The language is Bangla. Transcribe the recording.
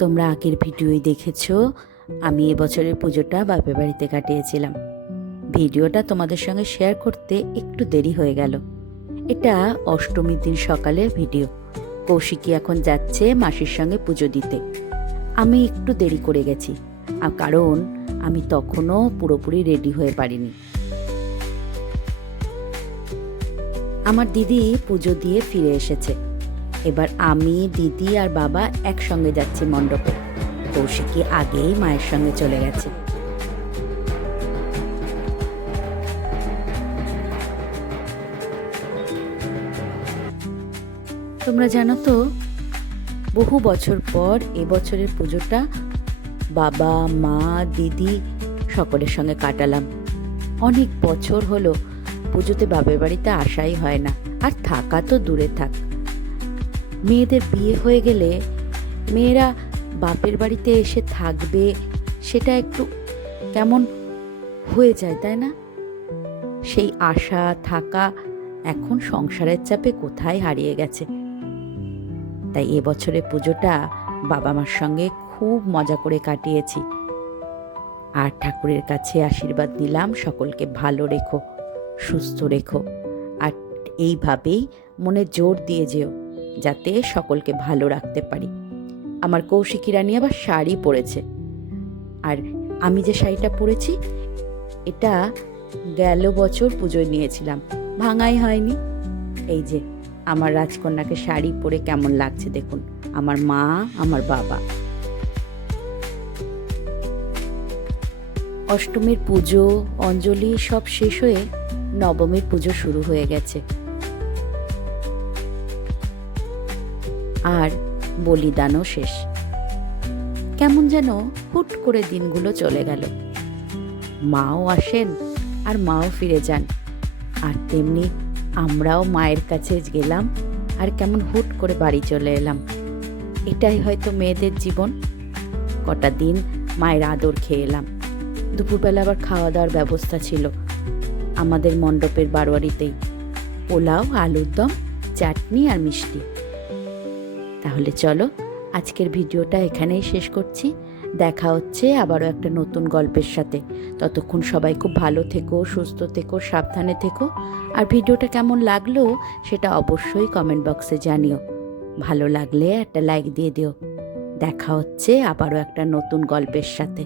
তোমরা আগের ভিডিওই দেখেছো আমি এবছরের পুজোটা বাপের বাড়িতে কাটিয়েছিলাম। ভিডিওটা তোমাদের সঙ্গে শেয়ার করতে একটু দেরি হয়ে গেল। এটা অষ্টমীর দিন সকালের ভিডিও। কৌশিকী এখন যাচ্ছে মাসির সঙ্গে পুজো দিতে। আমি একটু দেরি করে গেছি, কারণ আমি তখনও পুরোপুরি রেডি হয়ে পারিনি। আমার দিদি পুজো দিয়ে ফিরে এসেছে। এবার আমি, দিদি আর বাবা একসঙ্গে যাচ্ছি মণ্ডপে। কৌশিকী আগেই মায়ের সঙ্গে চলে গেছে। তোমরা জানো তো, বহু বছর পর এবছরের পুজোটা বাবা, মা, দিদি সকলের সঙ্গে কাটালাম। অনেক বছর হলো পুজোতে বাপের বাড়িতে আসাই হয় না, আর থাকা তো দূরে থাক। মেয়েদের বিয়ে হয়ে গেলে মেয়েরা বাপের বাড়িতে এসে থাকবে, সেটা একটু কেমন হয়ে যায়, তাই না? সেই আশা থাকা এখন সংসারের চাপে কোথায় হারিয়ে গেছে। তাই এবছরের পুজোটা বাবা মার সঙ্গে খুব মজা করে কাটিয়েছি। আর ঠাকুরের কাছে আশীর্বাদ নিলাম, সকলকে ভালো রেখো, সুস্থ রেখো, আর এইভাবেই মনে জোর দিয়ে যেও যাতে সকলকে ভালো রাখতে পারি। আমার কৌশিকী রানী আবার শাড়ি পরেছে, আর আমি যে শাড়িটা পরেছি এটা গেল বছর পুজোয় নিয়েছিলাম, ভাঙাই হয়নি। এই যে আমার রাজকন্যাকে শাড়ি পরে কেমন লাগছে দেখুন, আমার মা, আমার বাবা। অষ্টমীর পুজো, অঞ্জলি সব শেষ হয়ে নবমীর পুজো শুরু হয়ে গেছে, আর বলিদানও শেষ। কেমন যেন হুট করে দিনগুলো চলে গেল। মাও আসেন আর মাও ফিরে যান, আর তেমনি আমরাও মায়ের কাছে গেলাম আর কেমন হুট করে বাড়ি চলে এলাম। এটাই হয়তো মেয়েদের জীবন। কটা দিন মায়ের আদর খেয়ে এলাম। দুপুরবেলা আবার খাওয়া দাওয়ার ব্যবস্থা ছিল আমাদের মণ্ডপের বারোয়ারিতেই, পোলাও, আলুর দম, চাটনি আর মিষ্টি। তাহলে চলো আজকের ভিডিওটা এখানেই শেষ করছি। দেখা হচ্ছে আবারও একটা নতুন গল্পের সাথে। ততক্ষণ সবাই খুব ভালো থেকো, সুস্থ থেকো, সাবধানে থেকো। আর ভিডিওটা কেমন লাগলো সেটা অবশ্যই কমেন্ট বক্সে জানিও। ভালো লাগলে একটা লাইক দিয়ে দিও। দেখা হচ্ছে আবারও একটা নতুন গল্পের সাথে।